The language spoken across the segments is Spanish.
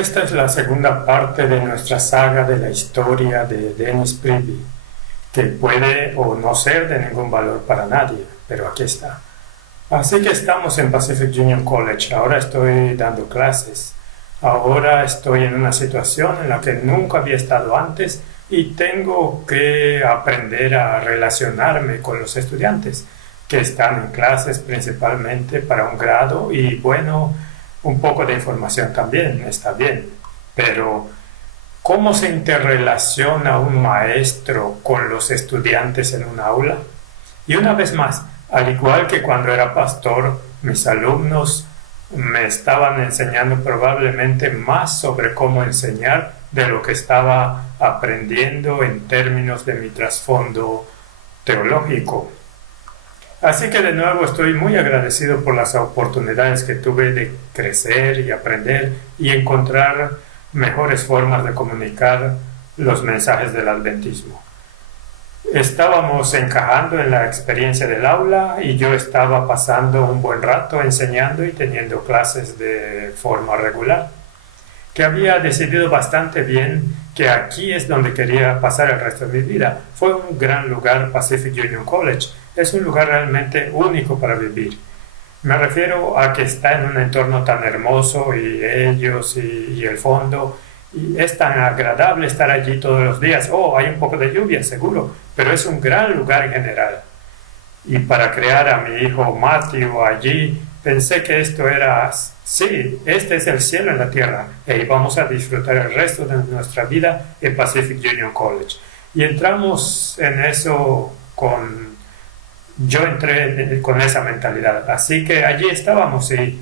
Esta es la segunda parte de nuestra saga de la historia de Dennis Pribby, que puede o no ser de ningún valor para nadie, pero aquí está. Así que estamos en Pacific Union College, ahora estoy dando clases. Ahora estoy en una situación en la que nunca había estado antes y tengo que aprender a relacionarme con los estudiantes que están en clases principalmente para un grado y bueno, un poco de información también está bien, pero ¿cómo se interrelaciona un maestro con los estudiantes en un aula? Y una vez más, al igual que cuando era pastor, mis alumnos me estaban enseñando probablemente más sobre cómo enseñar de lo que estaba aprendiendo en términos de mi trasfondo teológico. Así que de nuevo estoy muy agradecido por las oportunidades que tuve de crecer y aprender y encontrar mejores formas de comunicar los mensajes del adventismo. Estábamos encajando en la experiencia del aula y yo estaba pasando un buen rato enseñando y teniendo clases de forma regular, que había decidido bastante bien que aquí es donde quería pasar el resto de mi vida. Fue un gran lugar, Pacific Union College. Es un lugar realmente único para vivir. Me refiero a que está en un entorno tan hermoso y ellos y el fondo, y es tan agradable estar allí todos los días. Oh, hay un poco de lluvia, seguro, pero es un gran lugar en general. Y para crear a mi hijo Matthew allí, pensé que esto era, sí, este es el cielo en la tierra, y vamos a disfrutar el resto de nuestra vida en Pacific Union College. Y entramos en eso yo entré con esa mentalidad, así que allí estábamos y,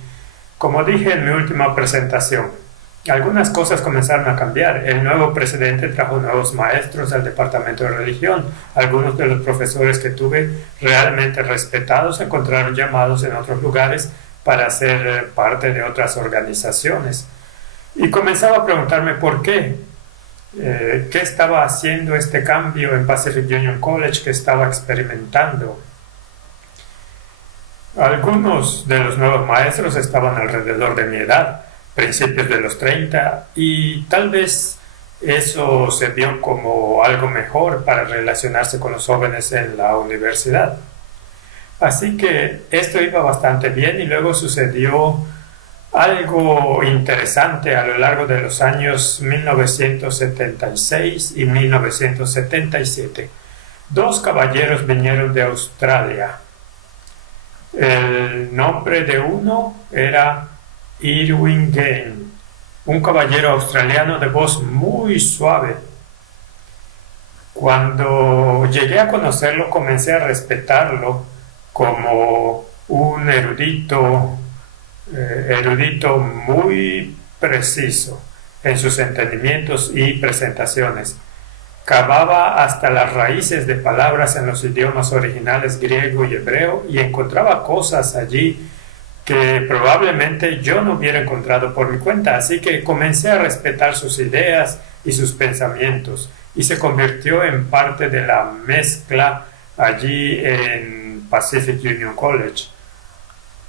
como dije en mi última presentación, algunas cosas comenzaron a cambiar. El nuevo presidente trajo nuevos maestros al departamento de religión. Algunos de los profesores que tuve realmente respetados encontraron llamados en otros lugares para ser parte de otras organizaciones. Y comenzaba a preguntarme por qué. ¿Qué estaba haciendo este cambio en Pacific Union College que estaba experimentando? Algunos de los nuevos maestros estaban alrededor de mi edad, principios de los 30, y tal vez eso se vio como algo mejor para relacionarse con los jóvenes en la universidad. Así que esto iba bastante bien y luego sucedió algo interesante a lo largo de los años 1976 y 1977. Dos caballeros vinieron de Australia. El nombre de uno era Irwin Gain, un caballero australiano de voz muy suave. Cuando llegué a conocerlo, comencé a respetarlo como un erudito muy preciso en sus entendimientos y presentaciones. Cavaba hasta las raíces de palabras en los idiomas originales griego y hebreo y encontraba cosas allí que probablemente yo no hubiera encontrado por mi cuenta, así que comencé a respetar sus ideas y sus pensamientos y se convirtió en parte de la mezcla allí en Pacific Union College.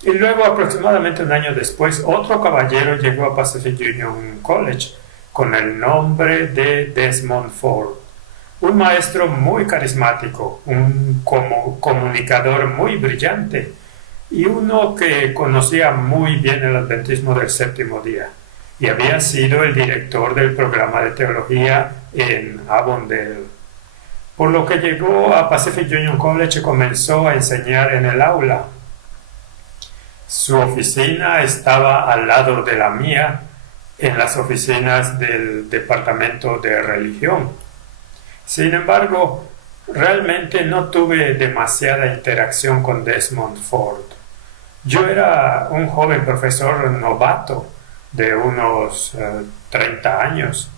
Y luego, aproximadamente un año después, otro caballero llegó a Pacific Union College con el nombre de Desmond Ford, un maestro muy carismático, un comunicador muy brillante y uno que conocía muy bien el adventismo del séptimo día y había sido el director del programa de teología en Avondale. Por lo que llegó a Pacific Union College y comenzó a enseñar en el aula. Su oficina estaba al lado de la mía, en las oficinas del departamento de religión. Sin embargo, realmente no tuve demasiada interacción con Desmond Ford. Yo era un joven profesor novato de unos 30 años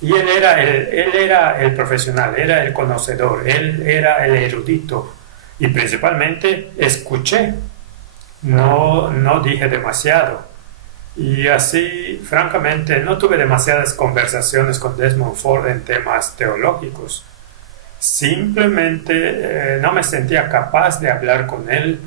y él era el profesional, era el conocedor, él era el erudito y principalmente escuché, no dije demasiado. Y así, francamente, no tuve demasiadas conversaciones con Desmond Ford en temas teológicos. Simplemente no me sentía capaz de hablar con él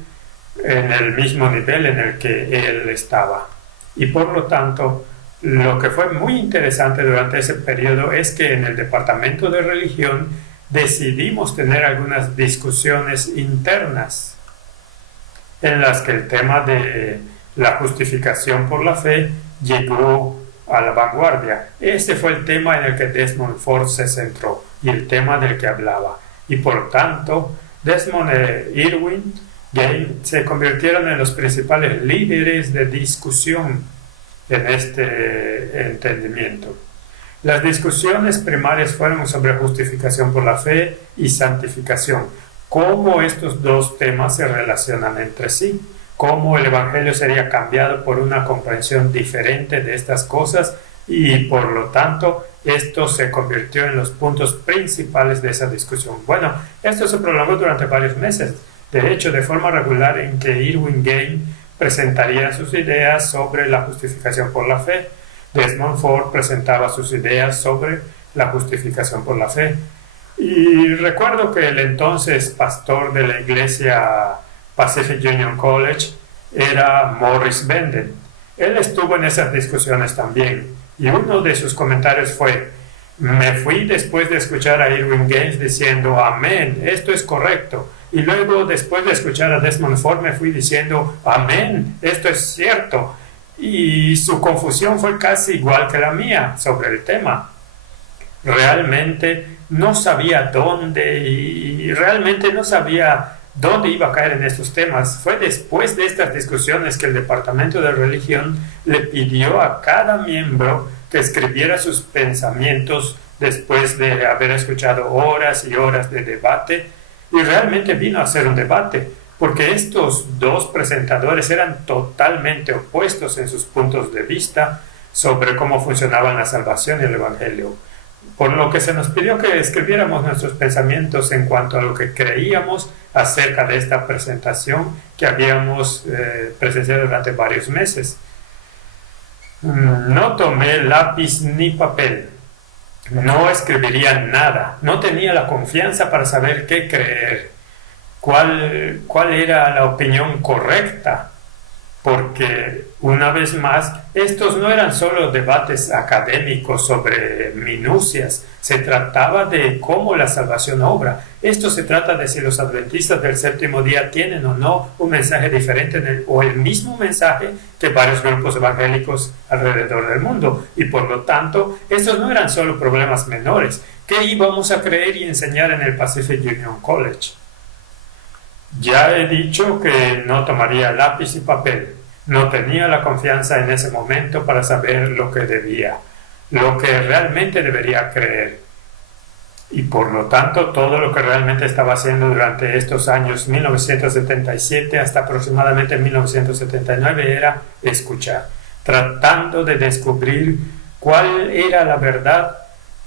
en el mismo nivel en el que él estaba. Y por lo tanto, Lo que fue muy interesante durante ese periodo es que en el departamento de religión decidimos tener algunas discusiones internas en las que el tema de la justificación por la fe llegó a la vanguardia. Este fue el tema en el que Desmond Ford se centró y el tema del que hablaba. Y por tanto, Desmond e Irwin Gaines se convirtieron en los principales líderes de discusión en este entendimiento. Las discusiones primarias fueron sobre justificación por la fe y santificación, cómo estos dos temas se relacionan entre sí, cómo el Evangelio sería cambiado por una comprensión diferente de estas cosas y por lo tanto esto se convirtió en los puntos principales de esa discusión. Bueno, esto se prolongó durante varios meses, de hecho de forma regular en que Irwin Gaines presentaría sus ideas sobre la justificación por la fe. Desmond Ford presentaba sus ideas sobre la justificación por la fe. Y recuerdo que el entonces pastor de la iglesia Pacific Union College era Morris Benden. Él estuvo en esas discusiones también y uno de sus comentarios fue: me fui después de escuchar a Irwin Gaines diciendo amén, esto es correcto, y luego después de escuchar a Desmond Ford me fui diciendo amén, esto es cierto, y su confusión fue casi igual que la mía sobre el tema. Realmente no sabía dónde y realmente no sabía dónde iba a caer en estos temas. Fue después de estas discusiones que el Departamento de Religión le pidió a cada miembro que escribiera sus pensamientos después de haber escuchado horas y horas de debate, y realmente vino a ser un debate, porque estos dos presentadores eran totalmente opuestos en sus puntos de vista sobre cómo funcionaban la salvación y el Evangelio. Por lo que se nos pidió que escribiéramos nuestros pensamientos en cuanto a lo que creíamos acerca de esta presentación que habíamos presenciado durante varios meses. No tomé lápiz ni papel, no escribiría nada, no tenía la confianza para saber qué creer, cuál era la opinión correcta, porque una vez más, estos no eran solo debates académicos sobre minucias, se trataba de cómo la salvación obra. Esto se trata de si los adventistas del séptimo día tienen o no un mensaje diferente o el mismo mensaje que varios grupos evangélicos alrededor del mundo. Y por lo tanto, estos no eran solo problemas menores. ¿Qué íbamos a creer y enseñar en el Pacific Union College? Ya he dicho que no tomaría lápiz y papel. No tenía la confianza en ese momento para saber lo que realmente debería creer. Y por lo tanto, todo lo que realmente estaba haciendo durante estos años 1977 hasta aproximadamente 1979 era escuchar, tratando de descubrir cuál era la verdad,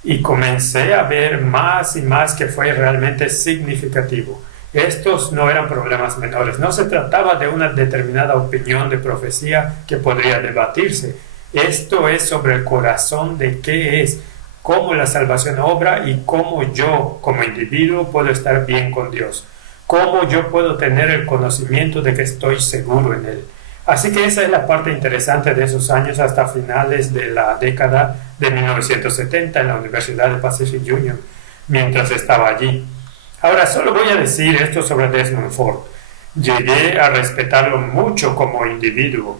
y comencé a ver más y más que fue realmente significativo. Estos no eran problemas menores, no se trataba de una determinada opinión de profecía que podría debatirse. Esto es sobre el corazón de qué es, cómo la salvación obra y cómo yo, como individuo, puedo estar bien con Dios, cómo yo puedo tener el conocimiento de que estoy seguro en Él. Así que esa es la parte interesante de esos años hasta finales de la década de 1970 en la Universidad de Pacific Union, mientras estaba allí. Ahora, solo voy a decir esto sobre Desmond Ford. Llegué a respetarlo mucho como individuo.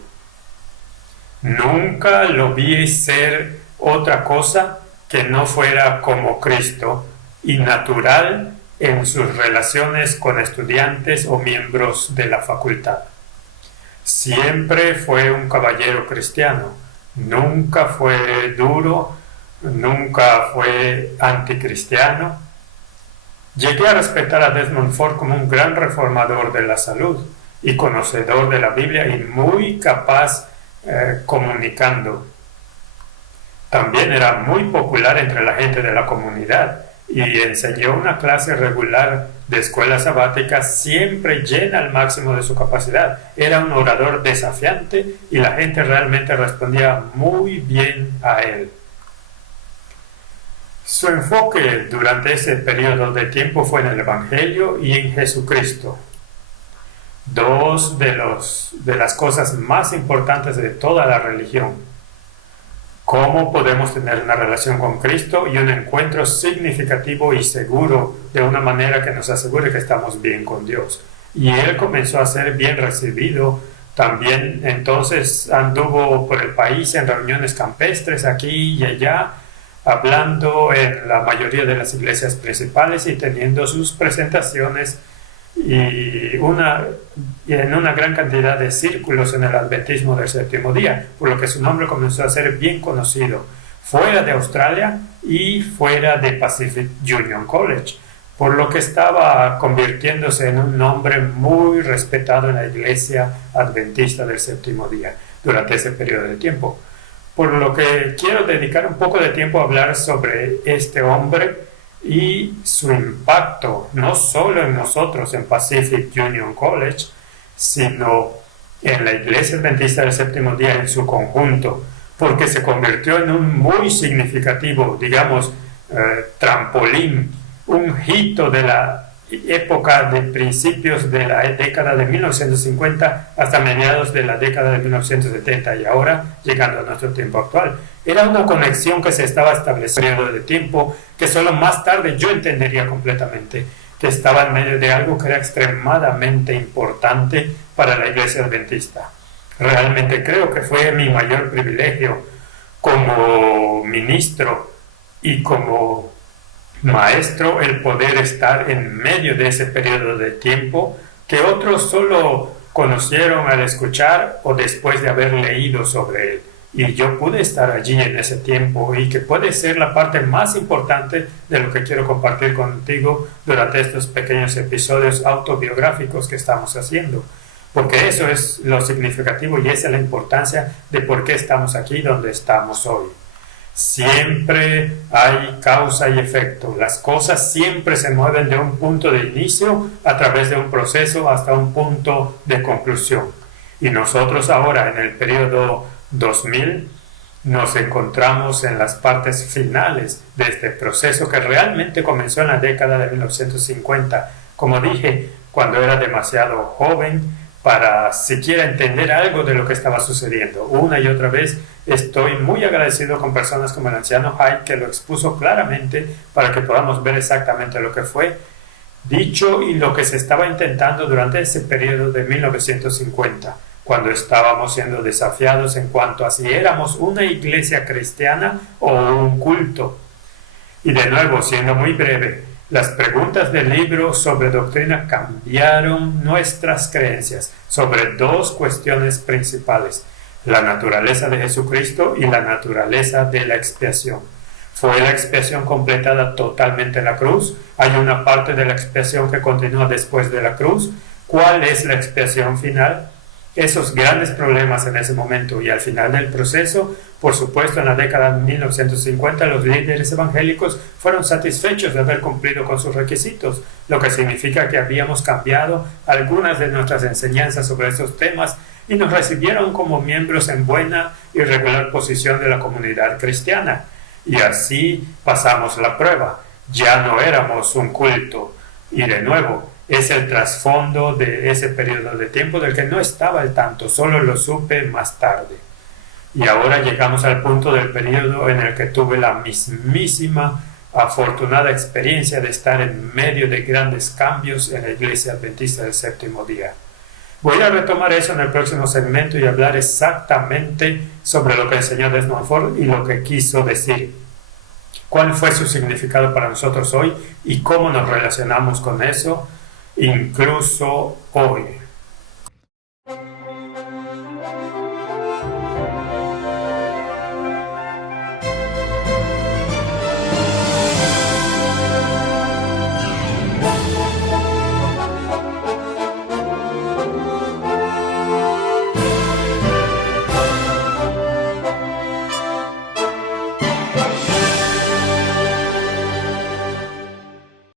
Nunca lo vi ser otra cosa que no fuera como Cristo y natural en sus relaciones con estudiantes o miembros de la facultad. Siempre fue un caballero cristiano. Nunca fue duro, nunca fue anticristiano. Llegué a respetar a Desmond Ford como un gran reformador de la salud y conocedor de la Biblia y muy capaz comunicando. También era muy popular entre la gente de la comunidad y enseñó una clase regular de escuela sabática siempre llena al máximo de su capacidad. Era un orador desafiante y la gente realmente respondía muy bien a él. Su enfoque durante ese periodo de tiempo fue en el Evangelio y en Jesucristo. Dos de las cosas más importantes de toda la religión. ¿Cómo podemos tener una relación con Cristo y un encuentro significativo y seguro de una manera que nos asegure que estamos bien con Dios? Y él comenzó a ser bien recibido. También entonces anduvo por el país en reuniones campestres aquí y allá, hablando en la mayoría de las iglesias principales y teniendo sus presentaciones y en una gran cantidad de círculos en el adventismo del séptimo día, por lo que su nombre comenzó a ser bien conocido fuera de Australia y fuera de Pacific Union College, por lo que estaba convirtiéndose en un nombre muy respetado en la iglesia adventista del séptimo día durante ese periodo de tiempo. Por lo que quiero dedicar un poco de tiempo a hablar sobre este hombre y su impacto, no solo en nosotros en Pacific Union College, sino en la iglesia adventista del séptimo día en su conjunto, porque se convirtió en un muy significativo, digamos, trampolín, un hito de la época de principios de la década de 1950 hasta mediados de la década de 1970 y ahora llegando a nuestro tiempo actual. Era una conexión que se estaba estableciendo de tiempo que solo más tarde yo entendería completamente, que estaba en medio de algo que era extremadamente importante para la iglesia adventista. Realmente creo que fue mi mayor privilegio como ministro y como maestro el poder estar en medio de ese periodo de tiempo que otros solo conocieron al escuchar o después de haber leído sobre él. Y yo pude estar allí en ese tiempo y que puede ser la parte más importante de lo que quiero compartir contigo durante estos pequeños episodios autobiográficos que estamos haciendo. Porque eso es lo significativo y esa es la importancia de por qué estamos aquí donde estamos hoy. Siempre hay causa y efecto. Las cosas siempre se mueven de un punto de inicio a través de un proceso hasta un punto de conclusión. Y nosotros ahora en el periodo 2000 nos encontramos en las partes finales de este proceso que realmente comenzó en la década de 1950. Como dije, cuando era demasiado joven para siquiera entender algo de lo que estaba sucediendo. Una y otra vez estoy muy agradecido con personas como el anciano Hyde, que lo expuso claramente para que podamos ver exactamente lo que fue dicho y lo que se estaba intentando durante ese periodo de 1950, cuando estábamos siendo desafiados en cuanto a si éramos una iglesia cristiana o un culto. Y de nuevo, siendo muy breve, las preguntas del libro sobre doctrina cambiaron nuestras creencias sobre dos cuestiones principales: la naturaleza de Jesucristo y la naturaleza de la expiación. ¿Fue la expiación completada totalmente en la cruz? ¿Hay una parte de la expiación que continúa después de la cruz? ¿Cuál es la expiación final? Esos grandes problemas en ese momento y al final del proceso, por supuesto en la década de 1950 los líderes evangélicos fueron satisfechos de haber cumplido con sus requisitos, lo que significa que habíamos cambiado algunas de nuestras enseñanzas sobre estos temas y nos recibieron como miembros en buena y regular posición de la comunidad cristiana. Y así pasamos la prueba. Ya no éramos un culto. Y de nuevo, es el trasfondo de ese periodo de tiempo del que no estaba al tanto, solo lo supe más tarde. Y ahora llegamos al punto del periodo en el que tuve la mismísima afortunada experiencia de estar en medio de grandes cambios en la iglesia adventista del séptimo día. Voy a retomar eso en el próximo segmento y hablar exactamente sobre lo que enseñó Desmond Ford y lo que quiso decir. ¿Cuál fue su significado para nosotros hoy y cómo nos relacionamos con eso, incluso hoy?